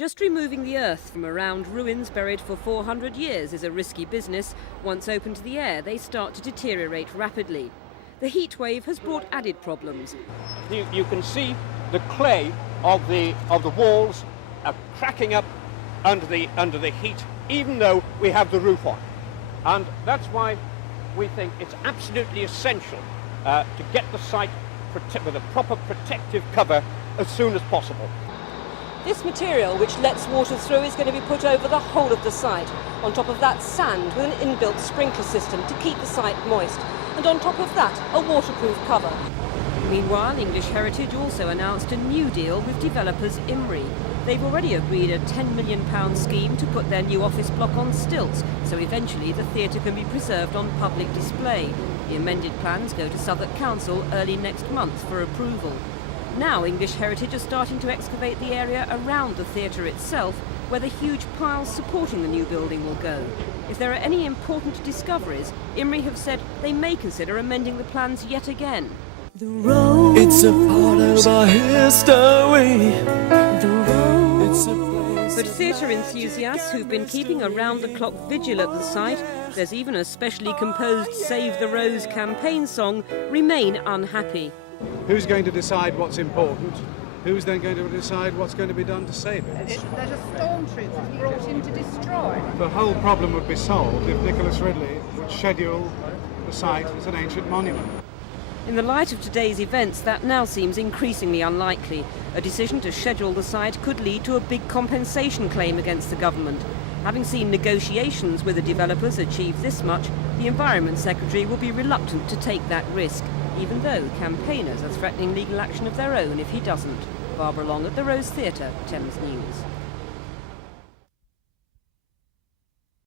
Just removing the earth from around ruins buried for 400 years is a risky business. Once open to the air, they start to deteriorate rapidly. The heat wave has brought added problems. You can see the clay of the walls are cracking up under the heat, even though we have the roof on. And that's why we think it's absolutely essential to get the site with a proper protective cover as soon as possible. This material, which lets water through, is going to be put over the whole of the site. On top of that, sand with an inbuilt sprinkler system to keep the site moist. And on top of that, a waterproof cover. Meanwhile, English Heritage also announced a new deal with developers IMRI. They've already agreed a £10 million scheme to put their new office block on stilts, so eventually the theatre can be preserved on public display. The amended plans go to Southwark Council early next month for approval. Now English Heritage are starting to excavate the area around the theatre itself, where the huge piles supporting the new building will go. If there are any important discoveries, IMRI have said they may consider amending the plans yet again. It's a part of our history. But theatre enthusiasts who've been keeping a round-the-clock vigil at the site, there's even a specially composed Save the Rose campaign song, remain unhappy. Who's going to decide what's important? Who's then going to decide what's going to be done to save it? There's a stormtrooper brought in to destroy. The whole problem would be solved if Nicholas Ridley would schedule the site as an ancient monument. In the light of today's events, that now seems increasingly unlikely. A decision to schedule the site could lead to a big compensation claim against the government. Having seen negotiations with the developers achieve this much, the Environment Secretary will be reluctant to take that risk, even though campaigners are threatening legal action of their own if he doesn't. Barbara Long at the Rose Theatre, Thames News.